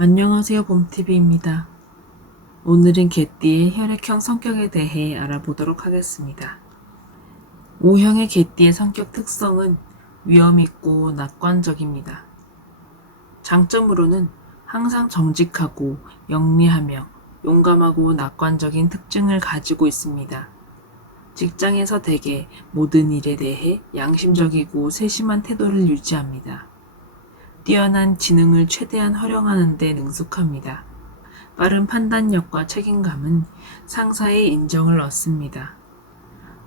안녕하세요 봄TV입니다. 오늘은 개띠의 혈액형 성격에 대해 알아보도록 하겠습니다. O형의 개띠의 성격 특성은 위험있고 낙관적입니다. 장점으로는 항상 정직하고 영리하며 용감하고 낙관적인 특징을 가지고 있습니다. 직장에서 대개 모든 일에 대해 양심적이고 세심한 태도를 유지합니다. 뛰어난 지능을 최대한 활용하는 데 능숙합니다. 빠른 판단력과 책임감은 상사의 인정을 얻습니다.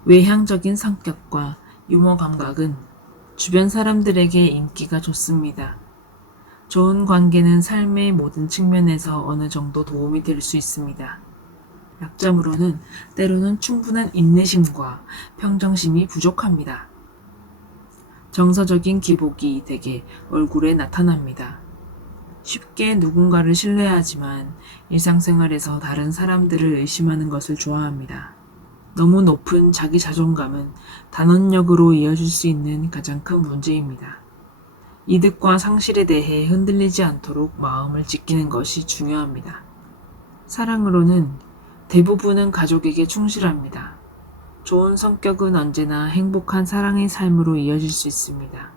외향적인 성격과 유머 감각은 주변 사람들에게 인기가 좋습니다. 좋은 관계는 삶의 모든 측면에서 어느 정도 도움이 될 수 있습니다. 약점으로는 때로는 충분한 인내심과 평정심이 부족합니다. 정서적인 기복이 대개 얼굴에 나타납니다. 쉽게 누군가를 신뢰하지만 일상생활에서 다른 사람들을 의심하는 것을 좋아합니다. 너무 높은 자기 자존감은 단언력으로 이어질 수 있는 가장 큰 문제입니다. 이득과 상실에 대해 흔들리지 않도록 마음을 지키는 것이 중요합니다. 사랑으로는 대부분은 가족에게 충실합니다. 좋은 성격은 언제나 행복한 사랑의 삶으로 이어질 수 있습니다.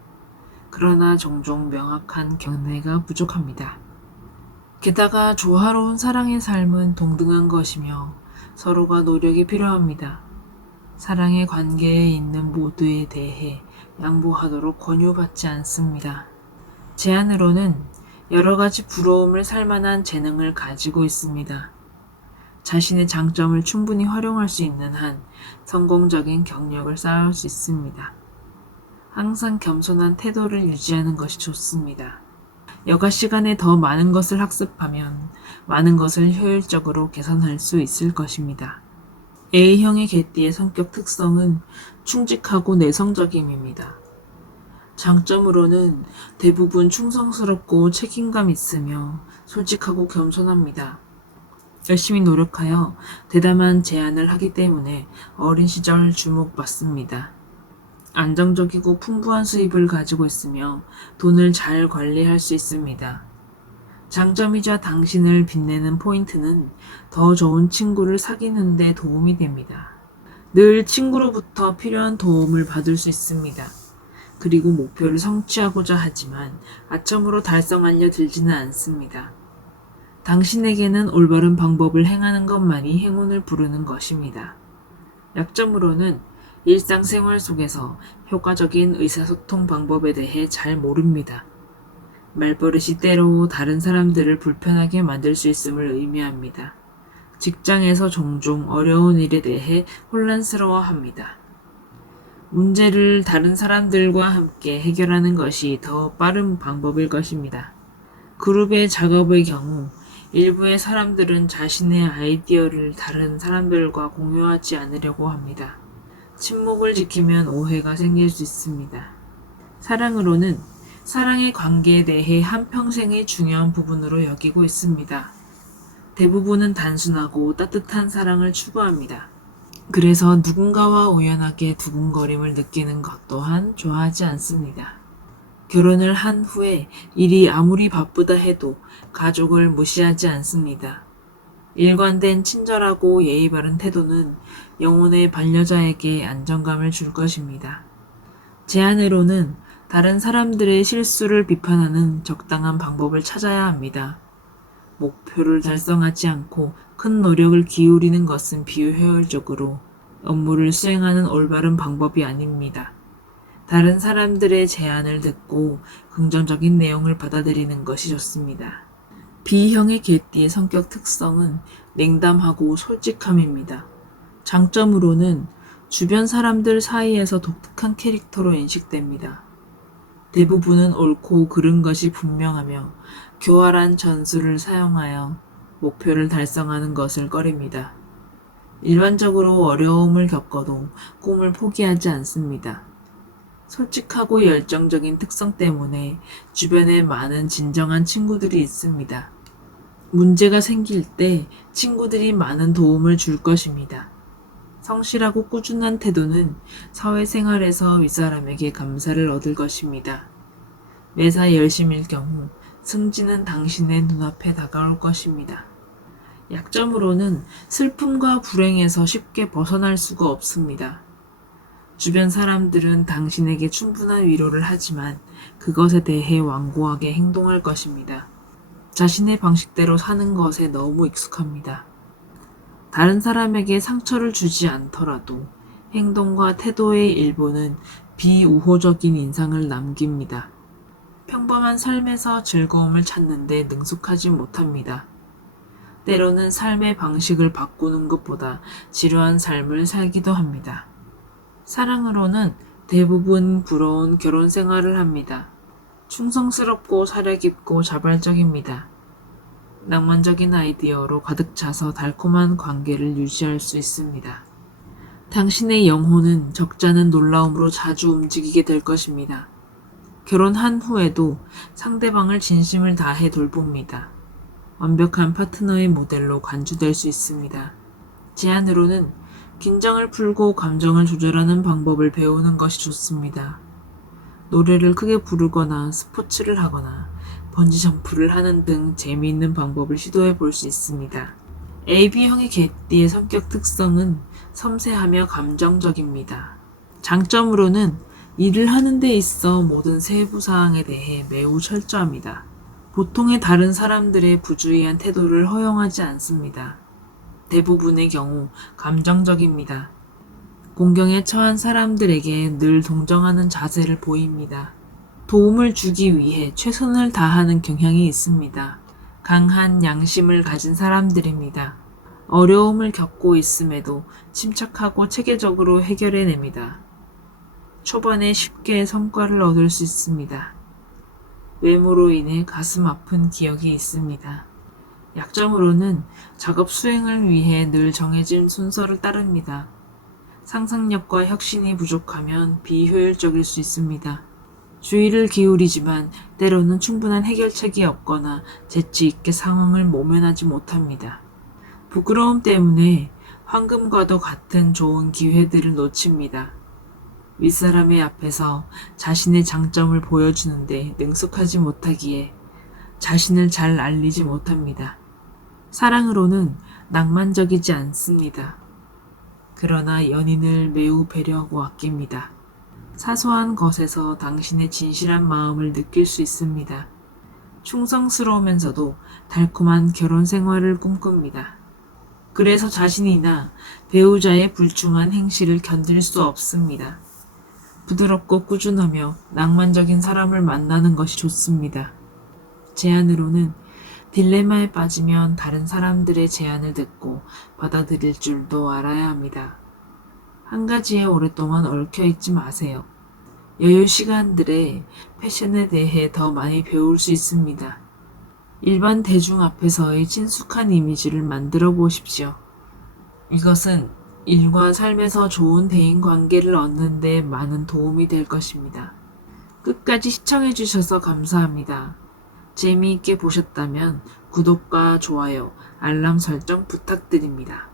그러나 종종 명확한 견해가 부족합니다. 게다가 조화로운 사랑의 삶은 동등한 것이며 서로가 노력이 필요합니다. 사랑의 관계에 있는 모두에 대해 양보하도록 권유받지 않습니다. 제 안으로는 여러 가지 부러움을 살 만한 재능을 가지고 있습니다. 자신의 장점을 충분히 활용할 수 있는 한 성공적인 경력을 쌓을 수 있습니다. 항상 겸손한 태도를 유지하는 것이 좋습니다. 여가 시간에 더 많은 것을 학습하면 많은 것을 효율적으로 개선할 수 있을 것입니다. A형의 개띠의 성격 특성은 충직하고 내성적임입니다. 장점으로는 대부분 충성스럽고 책임감 있으며 솔직하고 겸손합니다. 열심히 노력하여 대담한 제안을 하기 때문에 어린 시절 주목받습니다. 안정적이고 풍부한 수입을 가지고 있으며 돈을 잘 관리할 수 있습니다. 장점이자 당신을 빛내는 포인트는 더 좋은 친구를 사귀는 데 도움이 됩니다. 늘 친구로부터 필요한 도움을 받을 수 있습니다. 그리고 목표를 성취하고자 하지만 아첨으로 달성하려 들지는 않습니다. 당신에게는 올바른 방법을 행하는 것만이 행운을 부르는 것입니다. 약점으로는 일상생활 속에서 효과적인 의사소통 방법에 대해 잘 모릅니다. 말버릇이 때로 다른 사람들을 불편하게 만들 수 있음을 의미합니다. 직장에서 종종 어려운 일에 대해 혼란스러워 합니다. 문제를 다른 사람들과 함께 해결하는 것이 더 빠른 방법일 것입니다. 그룹의 작업의 경우 일부의 사람들은 자신의 아이디어를 다른 사람들과 공유하지 않으려고 합니다. 침묵을 지키면 오해가 생길 수 있습니다. 사랑으로는 사랑의 관계에 대해 한평생의 중요한 부분으로 여기고 있습니다. 대부분은 단순하고 따뜻한 사랑을 추구합니다. 그래서 누군가와 우연하게 두근거림을 느끼는 것 또한 좋아하지 않습니다. 결혼을 한 후에 일이 아무리 바쁘다 해도 가족을 무시하지 않습니다. 일관된 친절하고 예의 바른 태도는 영혼의 반려자에게 안정감을 줄 것입니다. 제 안으로는 다른 사람들의 실수를 비판하는 적당한 방법을 찾아야 합니다. 목표를 달성하지 않고 큰 노력을 기울이는 것은 비효율적으로 업무를 수행하는 올바른 방법이 아닙니다. 다른 사람들의 제안을 듣고 긍정적인 내용을 받아들이는 것이 좋습니다. B형의 개띠의 성격 특성은 냉담하고 솔직함입니다. 장점으로는 주변 사람들 사이에서 독특한 캐릭터로 인식됩니다. 대부분은 옳고 그른 것이 분명하며 교활한 전술을 사용하여 목표를 달성하는 것을 꺼립니다. 일반적으로 어려움을 겪어도 꿈을 포기하지 않습니다. 솔직하고 열정적인 특성 때문에 주변에 많은 진정한 친구들이 있습니다. 문제가 생길 때 친구들이 많은 도움을 줄 것입니다. 성실하고 꾸준한 태도는 사회생활에서 윗사람에게 감사를 얻을 것입니다. 매사 열심일 경우 승진은 당신의 눈앞에 다가올 것입니다. 약점으로는 슬픔과 불행에서 쉽게 벗어날 수가 없습니다. 주변 사람들은 당신에게 충분한 위로를 하지만 그것에 대해 완고하게 행동할 것입니다. 자신의 방식대로 사는 것에 너무 익숙합니다. 다른 사람에게 상처를 주지 않더라도 행동과 태도의 일부는 비우호적인 인상을 남깁니다. 평범한 삶에서 즐거움을 찾는데 능숙하지 못합니다. 때로는 삶의 방식을 바꾸는 것보다 지루한 삶을 살기도 합니다. 사랑으로는 대부분 부러운 결혼 생활을 합니다. 충성스럽고 사려 깊고 자발적입니다. 낭만적인 아이디어로 가득 차서 달콤한 관계를 유지할 수 있습니다. 당신의 영혼은 적잖은 놀라움으로 자주 움직이게 될 것입니다. 결혼한 후에도 상대방을 진심을 다해 돌봅니다. 완벽한 파트너의 모델로 간주될 수 있습니다. 제안으로는 긴장을 풀고 감정을 조절하는 방법을 배우는 것이 좋습니다. 노래를 크게 부르거나 스포츠를 하거나 번지 점프를 하는 등 재미있는 방법을 시도해 볼 수 있습니다. AB형의 개띠의 성격 특성은 섬세하며 감정적입니다. 장점으로는 일을 하는 데 있어 모든 세부 사항에 대해 매우 철저합니다. 보통의 다른 사람들의 부주의한 태도를 허용하지 않습니다. 대부분의 경우 감정적입니다. 공경에 처한 사람들에게 늘 동정하는 자세를 보입니다. 도움을 주기 위해 최선을 다하는 경향이 있습니다. 강한 양심을 가진 사람들입니다. 어려움을 겪고 있음에도 침착하고 체계적으로 해결해냅니다. 초반에 쉽게 성과를 얻을 수 있습니다. 외모로 인해 가슴 아픈 기억이 있습니다. 약점으로는 작업 수행을 위해 늘 정해진 순서를 따릅니다. 상상력과 혁신이 부족하면 비효율적일 수 있습니다. 주의를 기울이지만 때로는 충분한 해결책이 없거나 재치 있게 상황을 모면하지 못합니다. 부끄러움 때문에 황금과도 같은 좋은 기회들을 놓칩니다. 윗사람의 앞에서 자신의 장점을 보여주는데 능숙하지 못하기에 자신을 잘 알리지 못합니다. 사랑으로는 낭만적이지 않습니다. 그러나 연인을 매우 배려하고 아낍니다. 사소한 것에서 당신의 진실한 마음을 느낄 수 있습니다. 충성스러우면서도 달콤한 결혼 생활을 꿈꿉니다. 그래서 자신이나 배우자의 불충한 행실을 견딜 수 없습니다. 부드럽고 꾸준하며 낭만적인 사람을 만나는 것이 좋습니다. 제 안으로는 딜레마에 빠지면 다른 사람들의 제안을 듣고 받아들일 줄도 알아야 합니다. 한 가지에 오랫동안 얽혀 있지 마세요. 여유 시간들에 패션에 대해 더 많이 배울 수 있습니다. 일반 대중 앞에서의 친숙한 이미지를 만들어 보십시오. 이것은 일과 삶에서 좋은 대인 관계를 얻는 데 많은 도움이 될 것입니다. 끝까지 시청해 주셔서 감사합니다. 재미있게 보셨다면 구독과 좋아요, 알람 설정 부탁드립니다.